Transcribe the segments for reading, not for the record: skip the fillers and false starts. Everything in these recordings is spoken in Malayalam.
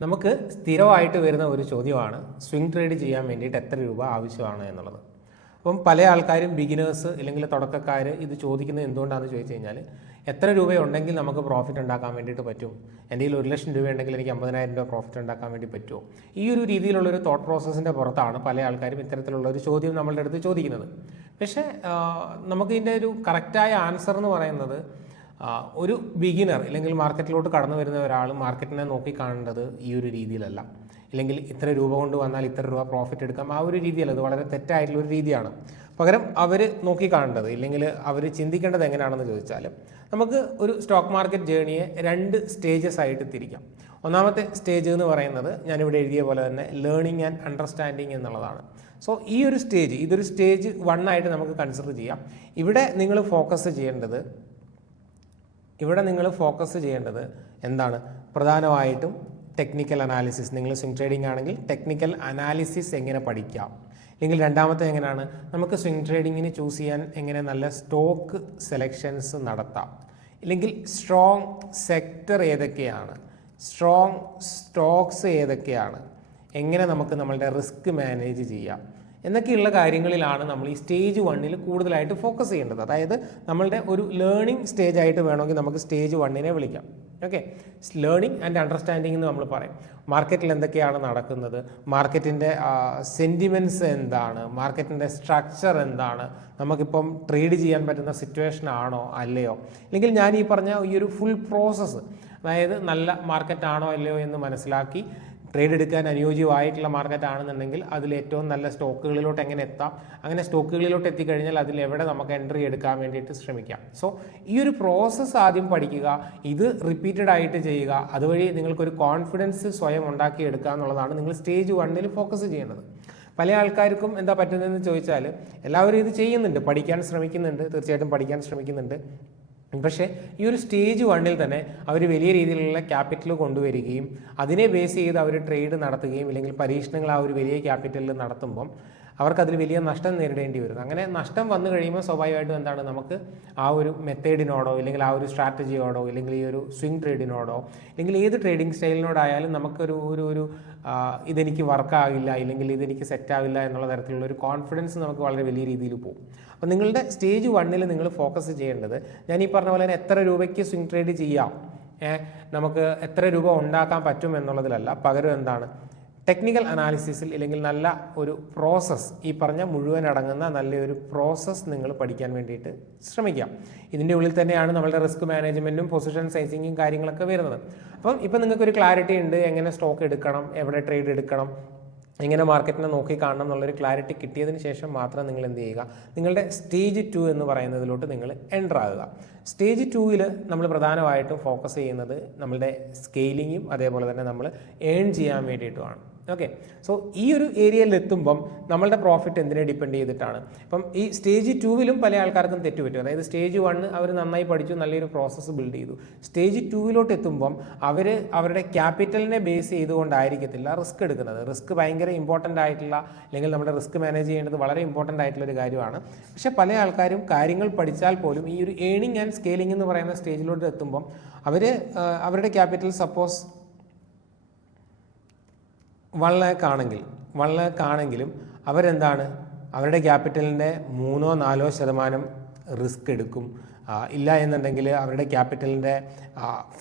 നമുക്ക് സ്ഥിരമായിട്ട് വരുന്ന ഒരു ചോദ്യമാണ് സ്വിംഗ് ട്രേഡ് ചെയ്യാൻ വേണ്ടിയിട്ട് എത്ര രൂപ ആവശ്യമാണ് എന്നുള്ളത്. അപ്പം പല ആൾക്കാരും ബിഗിനേഴ്സ് അല്ലെങ്കിൽ തുടക്കക്കാർ ഇത് ചോദിക്കുന്നത് എന്തുകൊണ്ടാണെന്ന് ചോദിച്ചു കഴിഞ്ഞാൽ എത്ര രൂപയുണ്ടെങ്കിൽ നമുക്ക് പ്രോഫിറ്റ് ഉണ്ടാക്കാൻ വേണ്ടിയിട്ട് പറ്റും, എൻ്റെ കയ്യിൽ 1,00,000 രൂപ ഉണ്ടെങ്കിൽ എനിക്ക് 50,000 രൂപ പ്രോഫിറ്റ് ഉണ്ടാക്കാൻ വേണ്ടി പറ്റുമോ? ഈ ഒരു രീതിയിലുള്ളൊരു തോട്ട് പ്രോസസ്സിൻ്റെ പുറത്താണ് പല ആൾക്കാരും ഇത്തരത്തിലുള്ള ഒരു ചോദ്യം നമ്മളുടെ അടുത്ത് ചോദിക്കുന്നത്. പക്ഷേ നമുക്കിതിൻ്റെ ഒരു കറക്റ്റായ ആൻസർ എന്ന് പറയുന്നത് ഒരു ബിഗിനർ അല്ലെങ്കിൽ മാർക്കറ്റിലോട്ട് കടന്നു വരുന്ന ഒരാൾ മാർക്കറ്റിനെ നോക്കി കാണേണ്ടത് ഈ ഒരു രീതിയിലല്ല, ഇല്ലെങ്കിൽ ഇത്ര രൂപ കൊണ്ട് വന്നാൽ ഇത്ര രൂപ പ്രോഫിറ്റ് എടുക്കാം, ആ ഒരു രീതിയല്ല. അത് വളരെ തെറ്റായിട്ടുള്ളൊരു രീതിയാണ്. പകരം അവർ നോക്കി കാണേണ്ടത് ഇല്ലെങ്കിൽ അവർ ചിന്തിക്കേണ്ടത് എങ്ങനെയാണെന്ന് ചോദിച്ചാൽ നമുക്ക് ഒരു സ്റ്റോക്ക് മാർക്കറ്റ് ജേണിയെ 2 സ്റ്റേജസ് ആയിട്ട് തിരിക്കാം. ഒന്നാമത്തെ സ്റ്റേജ് എന്ന് പറയുന്നത് ഞാനിവിടെ എഴുതിയ പോലെ തന്നെ ലേണിംഗ് ആൻഡ് അണ്ടർസ്റ്റാൻഡിങ് എന്നുള്ളതാണ്. സോ ഈ ഒരു സ്റ്റേജ് ഇതൊരു സ്റ്റേജ് 1 ആയിട്ട് നമുക്ക് കൺസിഡർ ചെയ്യാം. ഇവിടെ നിങ്ങൾ ഫോക്കസ് ചെയ്യേണ്ടത് എന്താണ്? പ്രധാനമായിട്ടും ടെക്നിക്കൽ അനാലിസിസ്. നിങ്ങൾ സ്വിംഗ് ട്രേഡിംഗ് ആണെങ്കിൽ ടെക്നിക്കൽ അനാലിസിസ് എങ്ങനെ പഠിക്കാം, അല്ലെങ്കിൽ രണ്ടാമത്തെ എങ്ങനെയാണ് നമുക്ക് സ്വിംഗ് ട്രേഡിങ്ങിന് ചൂസ് ചെയ്യാൻ എങ്ങനെ നല്ല സ്റ്റോക്ക് സെലക്ഷൻസ് നടത്താം, ഇല്ലെങ്കിൽ സ്ട്രോങ് സെക്ടർ ഏതൊക്കെയാണ്, സ്ട്രോങ് സ്റ്റോക്സ് ഏതൊക്കെയാണ്, എങ്ങനെ നമുക്ക് നമ്മളുടെ റിസ്ക് മാനേജ് ചെയ്യാം എന്നൊക്കെയുള്ള കാര്യങ്ങളിലാണ് നമ്മൾ ഈ സ്റ്റേജ് 1 കൂടുതലായിട്ട് ഫോക്കസ് ചെയ്യേണ്ടത്. അതായത് നമ്മളുടെ ഒരു ലേണിംഗ് സ്റ്റേജ് ആയിട്ട് വേണമെങ്കിൽ നമുക്ക് സ്റ്റേജ് 1 വിളിക്കാം. ഓക്കെ, ലേണിംഗ് ആൻഡ് അണ്ടർസ്റ്റാൻഡിംഗ് എന്ന് നമ്മൾ പറയും. മാർക്കറ്റിൽ എന്തൊക്കെയാണ് നടക്കുന്നത്, മാർക്കറ്റിൻ്റെ സെൻറ്റിമെൻറ്റ്സ് എന്താണ്, മാർക്കറ്റിൻ്റെ സ്ട്രക്ചർ എന്താണ്, നമുക്കിപ്പം ട്രേഡ് ചെയ്യാൻ പറ്റുന്ന സിറ്റുവേഷൻ ആണോ അല്ലയോ, അല്ലെങ്കിൽ ഞാൻ ഈ പറഞ്ഞ ഈ ഒരു ഫുൾ പ്രോസസ്സ്, അതായത് നല്ല മാർക്കറ്റ് ആണോ അല്ലയോ എന്ന് മനസ്സിലാക്കി ട്രേഡ് എടുക്കാൻ അനുയോജ്യമായിട്ടുള്ള മാർക്കറ്റ് ആണെന്നുണ്ടെങ്കിൽ അതിൽ ഏറ്റവും നല്ല സ്റ്റോക്കുകളിലോട്ട് എങ്ങനെ എത്താം, അങ്ങനെ സ്റ്റോക്കുകളിലോട്ട് എത്തിക്കഴിഞ്ഞാൽ അതിൽ എവിടെ നമുക്ക് എൻട്രി എടുക്കാൻ വേണ്ടിയിട്ട് ശ്രമിക്കാം. സോ ഈ ഒരു പ്രോസസ്സ് ആദ്യം പഠിക്കുക, ഇത് റിപ്പീറ്റഡ് ആയിട്ട് ചെയ്യുക, അതുവഴി നിങ്ങൾക്കൊരു കോൺഫിഡൻസ് സ്വയം ഉണ്ടാക്കിയെടുക്കുക എന്നുള്ളതാണ് നിങ്ങൾ സ്റ്റേജ് 1 ഫോക്കസ് ചെയ്യേണ്ടത്. പല ആൾക്കാർക്കും എന്താ പറ്റുന്നതെന്ന് ചോദിച്ചാൽ എല്ലാവരും ഇത് ചെയ്യുന്നുണ്ട്, പഠിക്കാൻ ശ്രമിക്കുന്നുണ്ട്, തീർച്ചയായിട്ടും പഠിക്കാൻ ശ്രമിക്കുന്നുണ്ട്. പക്ഷേ ഈ ഒരു സ്റ്റേജ് 1 തന്നെ അവർ വലിയ രീതിയിലുള്ള ക്യാപിറ്റൽ കൊണ്ടുവരികയും അതിനെ ബേസ് ചെയ്ത് അവർ ട്രേഡ് നടത്തുകയും അല്ലെങ്കിൽ പരീക്ഷണങ്ങൾ ആ ഒരു വലിയ ക്യാപിറ്റലിൽ നടത്തുമ്പം അവർക്കതിൽ വലിയ നഷ്ടം നേരിടേണ്ടി വരുന്നു. അങ്ങനെ നഷ്ടം വന്നു കഴിയുമ്പോൾ സ്വാഭാവികമായിട്ടും എന്താണ്, നമുക്ക് ആ ഒരു മെത്തേഡിനോടോ ഇല്ലെങ്കിൽ ആ ഒരു സ്ട്രാറ്റജിയോടോ ഇല്ലെങ്കിൽ ഈ ഒരു സ്വിംഗ് ട്രേഡിനോടോ അല്ലെങ്കിൽ ഏത് ട്രേഡിംഗ് സ്റ്റൈലിനോടായാലും നമുക്കൊരു ഒരു ഇതെനിക്ക് വർക്കാകില്ല ഇല്ലെങ്കിൽ ഇതെനിക്ക് സെറ്റാവില്ല എന്നുള്ള തരത്തിലുള്ള ഒരു കോൺഫിഡൻസ് നമുക്ക് വളരെ വലിയ രീതിയിൽ പോകും. അപ്പോൾ നിങ്ങളുടെ സ്റ്റേജ് 1 നിങ്ങൾ ഫോക്കസ് ചെയ്യേണ്ടത് ഞാൻ ഈ പറഞ്ഞ പോലെ തന്നെ എത്ര രൂപയ്ക്ക് സ്വിംഗ് ട്രേഡ് ചെയ്യാം, നമുക്ക് എത്ര രൂപ ഉണ്ടാക്കാൻ പറ്റും എന്നുള്ളതിലല്ല, പകരം എന്താണ് ടെക്നിക്കൽ അനാലിസിസിൽ ഇല്ലെങ്കിൽ നല്ല ഒരു പ്രോസസ്സ്, ഈ പറഞ്ഞ മുഴുവൻ അടങ്ങുന്ന നല്ലൊരു പ്രോസസ്സ് നിങ്ങൾ പഠിക്കാൻ വേണ്ടിയിട്ട് ശ്രമിക്കാം. ഇതിൻ്റെ ഉള്ളിൽ തന്നെയാണ് നമ്മളുടെ റിസ്ക് മാനേജ്മെൻറ്റും പൊസിഷൻ സൈസിങ്ങും കാര്യങ്ങളൊക്കെ വരുന്നത്. അപ്പം ഇപ്പം നിങ്ങൾക്കൊരു ക്ലാരിറ്റി ഉണ്ട്, എങ്ങനെ സ്റ്റോക്ക് എടുക്കണം, എവിടെ ട്രേഡ് എടുക്കണം, എങ്ങനെ മാർക്കറ്റിനെ നോക്കി കാണണം എന്നുള്ളൊരു ക്ലാരിറ്റി കിട്ടിയതിന് ശേഷം മാത്രം നിങ്ങൾ എന്ത് ചെയ്യുക, നിങ്ങളുടെ സ്റ്റേജ് 2 എന്ന് പറയുന്നതിലോട്ട് നിങ്ങൾ എൻ്റർ ആകുക. സ്റ്റേജ് 2 നമ്മൾ പ്രധാനമായിട്ടും ഫോക്കസ് ചെയ്യുന്നത് നമ്മളുടെ സ്കെയിലിങ്ങും അതേപോലെ തന്നെ നമ്മൾ ഏൺ ചെയ്യാൻ വേണ്ടിയിട്ടുമാണ്. ഓക്കെ, സോ ഈ ഒരു ഏരിയയിൽ എത്തുമ്പം നമ്മളുടെ പ്രോഫിറ്റ് എന്തിനെ ഡിപ്പെൻഡ് ചെയ്തിട്ടാണ്? ഇപ്പം ഈ സ്റ്റേജ് 2 പല ആൾക്കാർക്കും തെറ്റുപറ്റും. അതായത് സ്റ്റേജ് 1 അവർ നന്നായി പഠിച്ചു, നല്ലൊരു പ്രോസസ്സ് ബിൽഡ് ചെയ്തു. സ്റ്റേജ് 2 എത്തുമ്പം അവർ അവരുടെ ക്യാപിറ്റലിനെ ബേസ് ചെയ്തുകൊണ്ടായിരിക്കത്തില്ല റിസ്ക് എടുക്കുന്നത്. റിസ്ക് ഭയങ്കര ഇമ്പോർട്ടൻ്റ് ആയിട്ടുള്ള അല്ലെങ്കിൽ നമ്മുടെ റിസ്ക് മാനേജ് ചെയ്യേണ്ടത് വളരെ ഇമ്പോർട്ടൻ്റ് ആയിട്ടുള്ളൊരു കാര്യമാണ്. പക്ഷേ പല ആൾക്കാരും കാര്യങ്ങൾ പഠിച്ചാൽ പോലും ഈ ഒരു ഏണിംഗ് ആൻഡ് സ്കെയിലിംഗ് എന്ന് പറയുന്ന സ്റ്റേജിലോട്ട് എത്തുമ്പം അവരുടെ ക്യാപിറ്റൽ സപ്പോസ് 1 lakh ആണെങ്കിലും അവരെന്താണ് അവരുടെ ക്യാപിറ്റലിൻ്റെ 3-4% റിസ്ക് എടുക്കും. ഇല്ല എന്നുണ്ടെങ്കിൽ അവരുടെ ക്യാപിറ്റലിൻ്റെ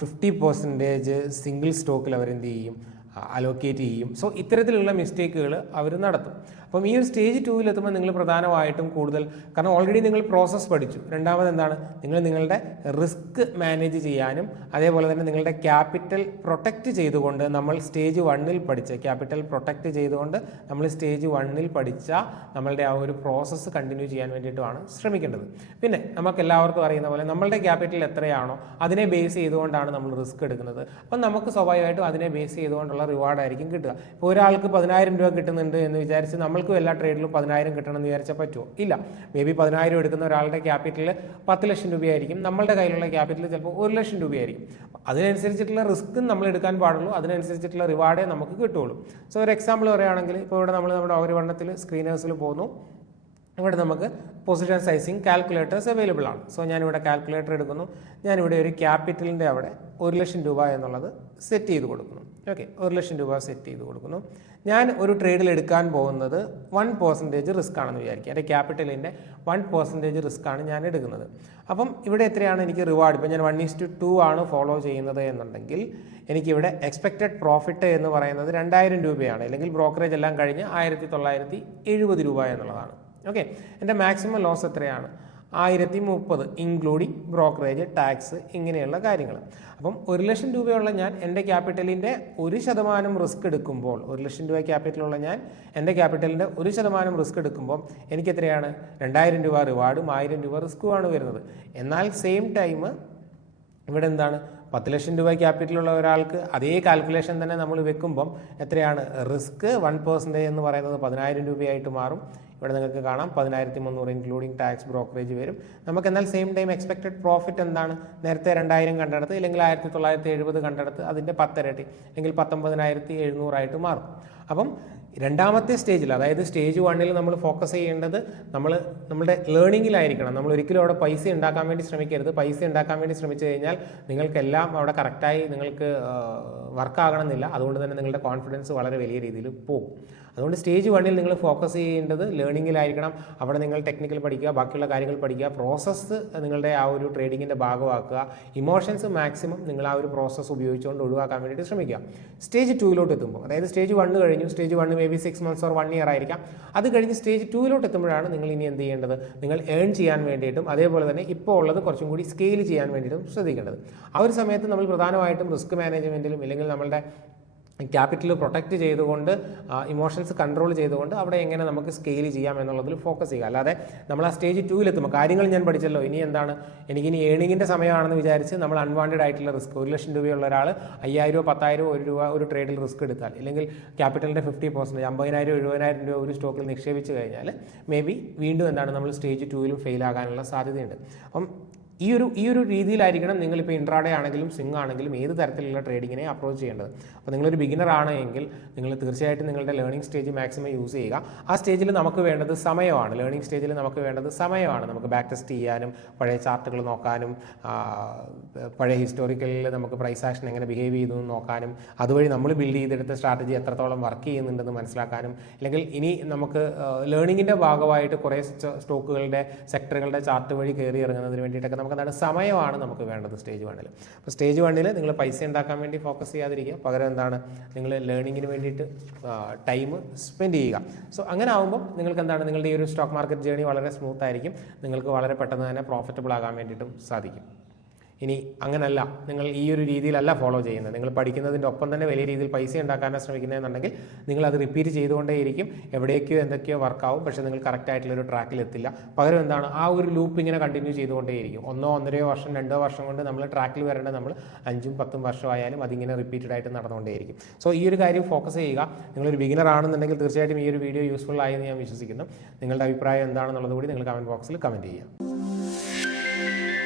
50% സിംഗിൾ സ്റ്റോക്കിൽ അവരെന്ത് ചെയ്യും, അലോക്കേറ്റ് ചെയ്യും. സോ ഇത്തരത്തിലുള്ള മിസ്റ്റേക്കുകൾ അവർ നടത്തും. അപ്പം ഈ ഒരു സ്റ്റേജ് 2 എത്തുമ്പോൾ നിങ്ങൾ പ്രധാനമായിട്ടും കൂടുതൽ, കാരണം ഓൾറെഡി നിങ്ങൾ പ്രോസസ്സ് പഠിച്ചു. രണ്ടാമത് എന്താണ്, നിങ്ങളുടെ റിസ്ക് മാനേജ് ചെയ്യാനും അതേപോലെ തന്നെ നിങ്ങളുടെ ക്യാപിറ്റൽ പ്രൊട്ടക്റ്റ് ചെയ്തുകൊണ്ട് നമ്മൾ സ്റ്റേജ് 1 പഠിച്ച ക്യാപിറ്റൽ പ്രൊട്ടക്റ്റ് ചെയ്തുകൊണ്ട് നമ്മൾ സ്റ്റേജ് 1 പഠിച്ച നമ്മളുടെ ആ ഒരു പ്രോസസ്സ് കണ്ടിന്യൂ ചെയ്യാൻ വേണ്ടിയിട്ടുമാണ് ശ്രമിക്കേണ്ടത്. പിന്നെ നമുക്ക് എല്ലാവർക്കും അറിയുന്ന പോലെ നമ്മളുടെ ക്യാപിറ്റൽ എത്രയാണോ അതിനെ ബേസ് ചെയ്തുകൊണ്ടാണ് നമ്മൾ റിസ്ക് എടുക്കുന്നത്. അപ്പം നമുക്ക് സ്വാഭാവികമായിട്ടും അതിനെ ബേസ് ചെയ്തുകൊണ്ടുള്ള റിവാർഡായിരിക്കും കിട്ടുക. ഇപ്പോൾ ഒരാൾക്ക് 10,000 രൂപ കിട്ടുന്നുണ്ട് എന്ന് വിചാരിച്ച് നമ്മൾക്കും എല്ലാ ട്രേഡിലും 10,000 കിട്ടണം എന്ന് വിചാരിച്ചാൽ പറ്റുമോ? ഇല്ല. മേ ബി 10,000 എടുക്കുന്ന ഒരാളുടെ ക്യാപിറ്റൽ 10 ലക്ഷം രൂപയായിരിക്കും, നമ്മളുടെ കയ്യിലുള്ള ക്യാപിറ്റൽ ചിലപ്പോൾ 1 ലക്ഷം രൂപയായിരിക്കും. അതിനനുസരിച്ചിട്ടുള്ള റിസ്ക്കും നമ്മൾ എടുക്കാൻ പാടുള്ളൂ, അതിനനുസരിച്ചിട്ടുള്ള റിവാർഡേ നമുക്ക് കിട്ടുള്ളൂ. സോ ഒരു എക്സാമ്പിൾ പറയുകയാണെങ്കിൽ ഇപ്പോൾ ഇവിടെ നമ്മൾ നമ്മുടെ ഒരു വണ്ണത്തിൽ സ്ക്രീനേഴ്സിൽ പോകുന്നു. ഇവിടെ നമുക്ക് പൊസിഷൻ സൈസിങ് കാൽക്കുലേറ്റേഴ്സ് അവൈലബിൾ ആണ്. സോ ഞാനിവിടെ കാൽക്കുലേറ്റർ എടുക്കുന്നു. ഞാനിവിടെ ഒരു ക്യാപിറ്റലിൻ്റെ അവിടെ 1,00,000 രൂപ എന്നുള്ളത് സെറ്റ് ചെയ്ത് കൊടുക്കുന്നു. ഓക്കെ, 1,00,000 രൂപ സെറ്റ് ചെയ്ത് കൊടുക്കുന്നു. ഞാൻ ഒരു ട്രേഡിൽ എടുക്കാൻ പോകുന്നത് 1% റിസ്ക് ആണെന്ന് വിചാരിക്കുക. എൻ്റെ ക്യാപിറ്റലിൻ്റെ 1% റിസ്ക് ആണ് ഞാൻ എടുക്കുന്നത്. അപ്പം ഇവിടെ എത്രയാണ് എനിക്ക് റിവാർഡ്? ഇപ്പം ഞാൻ 1:2 ആണ് ഫോളോ ചെയ്യുന്നത് എന്നുണ്ടെങ്കിൽ എനിക്കിവിടെ എക്സ്പെക്റ്റഡ് പ്രോഫിറ്റ് എന്ന് പറയുന്നത് 2,000 രൂപയാണ്, അല്ലെങ്കിൽ ബ്രോക്കറേജ് എല്ലാം കഴിഞ്ഞ് 1,970 രൂപ എന്നുള്ളതാണ്. ഓക്കെ, എൻ്റെ മാക്സിമം ലോസ് എത്രയാണ്? 1,030 ഇൻക്ലൂഡിങ് ബ്രോക്കറേജ്, ടാക്സ്, ഇങ്ങനെയുള്ള കാര്യങ്ങൾ. അപ്പം 1,00,000 രൂപയുള്ള ഞാൻ എൻ്റെ ക്യാപിറ്റലിൻ്റെ 1% റിസ്ക് എടുക്കുമ്പോൾ, 1,00,000 രൂപ ക്യാപിറ്റലുള്ള ഞാൻ എൻ്റെ ക്യാപിറ്റലിൻ്റെ 1% റിസ്ക് എടുക്കുമ്പോൾ എനിക്ക് എത്രയാണ്? 2,000 രൂപ റിവാർഡും 1,000 രൂപ റിസ്ക്കുമാണ് വരുന്നത്. എന്നാൽ സെയിം ടൈം ഇവിടെ എന്താണ്? 10,00,000 രൂപ ക്യാപിറ്റലുള്ള ഒരാൾക്ക് അതേ കാൽക്കുലേഷൻ തന്നെ നമ്മൾ വെക്കുമ്പം എത്രയാണ്? റിസ്ക് 1% എന്ന് പറയുന്നത് 10,000 രൂപയായിട്ട് മാറും. ഇവിടെ നിങ്ങൾക്ക് കാണാം 10,300 ഇൻക്ലൂഡിങ് ടാക്സ്, ബ്രോക്കറേജ് വരും. നമുക്ക് എന്നാൽ സെയിം ടൈം എക്സ്പെക്റ്റഡ് പ്രോഫിറ്റ് എന്താണ്? നേരത്തെ 2,000 കണ്ടെടുത്ത്, അല്ലെങ്കിൽ 1,970 കണ്ടെടുത്ത് അതിൻ്റെ 10 ഇരട്ടി, അല്ലെങ്കിൽ 19,700 ആയിട്ട് മാറും. അപ്പം രണ്ടാമത്തെ സ്റ്റേജിൽ, അതായത് സ്റ്റേജ് 1 നമ്മൾ ഫോക്കസ് ചെയ്യേണ്ടത് നമ്മുടെ ലേണിങ്ങിലായിരിക്കണം. നമ്മൾ ഒരിക്കലും അവിടെ പൈസ ഉണ്ടാക്കാൻ വേണ്ടി ശ്രമിക്കരുത്. പൈസ ഉണ്ടാക്കാൻ വേണ്ടി ശ്രമിച്ചു കഴിഞ്ഞാൽ നിങ്ങൾക്കെല്ലാം അവിടെ കറക്റ്റായി നിങ്ങൾക്ക് വർക്കാകണമെന്നില്ല. അതുകൊണ്ട് തന്നെ നിങ്ങളുടെ കോൺഫിഡൻസ് വളരെ വലിയ രീതിയിൽ പോകും. അതുകൊണ്ട് സ്റ്റേജ് 1 നിങ്ങൾ ഫോക്കസ് ചെയ്യേണ്ടത് ലേണിങ്ങിലായിരിക്കണം. അവിടെ നിങ്ങൾ ടെക്നിക്കൽ പഠിക്കുക, ബാക്കിയുള്ള കാര്യങ്ങൾ പഠിക്കുക, പ്രോസസ്സ് നിങ്ങളുടെ ആ ഒരു ട്രേഡിങ്ങിൻ്റെ ഭാഗമാക്കുക. ഇമോഷൻസ് മാക്സിമം നിങ്ങൾ ആ ഒരു പ്രോസസ്സ് ഉപയോഗിച്ചുകൊണ്ട് ഒഴിവാക്കാൻ വേണ്ടിയിട്ട് ശ്രമിക്കുക. സ്റ്റേജ് 2 എത്തുമ്പോൾ, അതായത് സ്റ്റേജ് 1 കഴിഞ്ഞു, stage 1 may be 6 months or 1 year ആയിരിക്കാം. അത് കഴിഞ്ഞ് സ്റ്റേജ് 2 എത്തുമ്പോഴാണ് നിങ്ങൾ ഇനി എന്ത് ചെയ്യേണ്ടത്? നിങ്ങൾ ഏൺ ചെയ്യാൻ വേണ്ടിയിട്ടും അതേപോലെ തന്നെ ഇപ്പോൾ ഉള്ളത് കുറച്ചും കൂടി സ്കെയിൽ ചെയ്യാൻ വേണ്ടിയിട്ടും ശ്രദ്ധിക്കേണ്ടത്. ആ ഒരു സമയത്ത് നമ്മൾ പ്രധാനമായിട്ടും റിസ്ക് മാനേജ്മെൻറ്റിലും, അല്ലെങ്കിൽ നമ്മളുടെ ക്യാപിറ്റൽ പ്രൊട്ടക്റ്റ് ചെയ്തുകൊണ്ട്, ഇമോഷൻസ് കൺട്രോൾ ചെയ്തുകൊണ്ട് അവിടെ എങ്ങനെ നമുക്ക് സ്കെയിൽ ചെയ്യാം എന്നുള്ളതിൽ ഫോക്കസ് ചെയ്യുക. അല്ലാതെ നമ്മൾ ആ സ്റ്റേജ് 2 എത്തുമ്പോൾ കാര്യങ്ങൾ ഞാൻ പഠിച്ചല്ലോ, ഇനി എന്താണ്, എനിക്കിനി ഏണിങ്ങിൻ്റെ സമയമാണെന്ന് വിചാരിച്ച് നമ്മൾ അൺവാണ്ടഡ് ആയിട്ടുള്ള റിസ്ക്, 1,00,000 രൂപയുള്ള ഒരാൾ 5,000, 10,000, 1 രൂപ ഒരു ട്രേഡിൽ റിസ്ക് എടുത്താൽ, അല്ലെങ്കിൽ ക്യാപിറ്റലിൻ്റെ 50%, 50,000, 70,000 രൂപ ഒരു സ്റ്റോക്കിൽ നിക്ഷേപിച്ച് കഴിഞ്ഞാൽ മേ ബി വീണ്ടും എന്താണ് നമ്മൾ സ്റ്റേജ് 2 ഫെയിൽ ആകാനുള്ള സാധ്യതയുണ്ട്. അപ്പം ഈ ഒരു രീതിയിലായിരിക്കണം നിങ്ങളിപ്പോൾ ഇൻട്രാഡേ ആണെങ്കിലും സ്വിംഗ് ആണെങ്കിലും ഏത് തരത്തിലുള്ള ട്രേഡിങ്ങിനെ അപ്രോച്ച് ചെയ്യേണ്ടത്. അപ്പോൾ നിങ്ങളൊരു ബിഗിനർ ആണെങ്കിൽ നിങ്ങൾ തീർച്ചയായിട്ടും നിങ്ങളുടെ ലേണിംഗ് സ്റ്റേജ് മാക്സിമം യൂസ് ചെയ്യുക. ആ സ്റ്റേജിൽ നമുക്ക് വേണ്ടത് സമയമാണ്. ലേണിംഗ് സ്റ്റേജിൽ നമുക്ക് വേണ്ടത് സമയമാണ്. നമുക്ക് ബാക്ക് ടെസ്റ്റ് ചെയ്യാനും, പഴയ ചാർട്ടുകൾ നോക്കാനും, പഴയ ഹിസ്റ്റോറിക്കലിൽ നമുക്ക് പ്രൈസ് ആക്ഷൻ എങ്ങനെ ബിഹേവ് ചെയ്തു നോക്കാനും, അതുവഴി നമ്മൾ ബിൽഡ് ചെയ്തെടുത്ത സ്ട്രാറ്റജി എത്രത്തോളം വർക്ക് ചെയ്യുന്നുണ്ടെന്ന് മനസ്സിലാക്കാനും, അല്ലെങ്കിൽ ഇനി നമുക്ക് ലേണിങ്ങിൻ്റെ ഭാഗമായിട്ട് കുറേ സ്റ്റോക്കുകളുടെ, സെക്ടറുകളുടെ ചാർട്ട് വഴി കയറി ഇറങ്ങുന്നതിന് വേണ്ടിയിട്ടൊക്കെ നമുക്ക് എന്താണ് സമയമാണ് നമുക്ക് വേണ്ടത് സ്റ്റേജ് 1. അപ്പോൾ സ്റ്റേജ് 1 നിങ്ങൾ പൈസ ഉണ്ടാക്കാൻ വേണ്ടി ഫോക്കസ് ചെയ്യാതിരിക്കുക. പകരം എന്താണ്, നിങ്ങൾ ലേണിങ്ങിന് വേണ്ടിയിട്ട് ടൈം സ്പെൻഡ് ചെയ്യുക. സോ അങ്ങനെ ആകുമ്പോൾ നിങ്ങൾക്ക് എന്താണ്, നിങ്ങളുടെ ഈ ഒരു സ്റ്റോക്ക് മാർക്കറ്റ് ജേർണി വളരെ സ്മൂത്ത് ആയിരിക്കും. നിങ്ങൾക്ക് വളരെ പെട്ടെന്ന് തന്നെ പ്രോഫിറ്റബിൾ ആകാൻ വേണ്ടിയിട്ടും സാധിക്കും. ഇനി അങ്ങനല്ല, നിങ്ങൾ ഈ ഒരു രീതിയിലല്ല ഫോളോ ചെയ്യുന്നത്, നിങ്ങൾ പഠിക്കുന്നതിൻ്റെ ഒപ്പം തന്നെ വലിയ രീതിയിൽ പൈസ ഉണ്ടാക്കാനാണ് ശ്രമിക്കുന്നതെന്നുണ്ടെങ്കിൽ നിങ്ങൾ അത് റിപ്പീറ്റ് ചെയ്തുകൊണ്ടേയിരിക്കും. എവിടേക്കോ എന്തൊക്കെയോ വർക്കാവും, പക്ഷേ നിങ്ങൾ കറക്റ്റ് ആയിട്ടുള്ളൊരു ട്രാക്കിൽ എത്തില്ല. പകരം എന്താണ്, ആ ഒരു ലൂപ്പ് ഇങ്ങനെ കണ്ടിന്യൂ ചെയ്തുകൊണ്ടേയിരിക്കും. 1, 1.5 വർഷം, 2 വർഷം കൊണ്ട് നമ്മൾ ട്രാക്കിൽ വരേണ്ട നമ്മൾ 5, 10 വർഷമായാലും അതിങ്ങനെ റിപ്പീറ്റഡ് ആയിട്ട് നടന്നുകൊണ്ടേയിരിക്കും. സോ ഈ ഒരു കാര്യം ഫോക്കസ് ചെയ്യുക. നിങ്ങളൊരു ബിഗിനർ ആണെന്നുണ്ടെങ്കിൽ തീർച്ചയായിട്ടും ഈ ഒരു വീഡിയോ യൂസ്ഫുൾ ആയെന്ന് ഞാൻ വിശ്വസിക്കുന്നു. നിങ്ങളുടെ അഭിപ്രായം എന്താണെന്നുള്ളത് കൂടി നിങ്ങൾ കമൻറ്റ് ബോക്സിൽ കമൻറ്റ് ചെയ്യുക.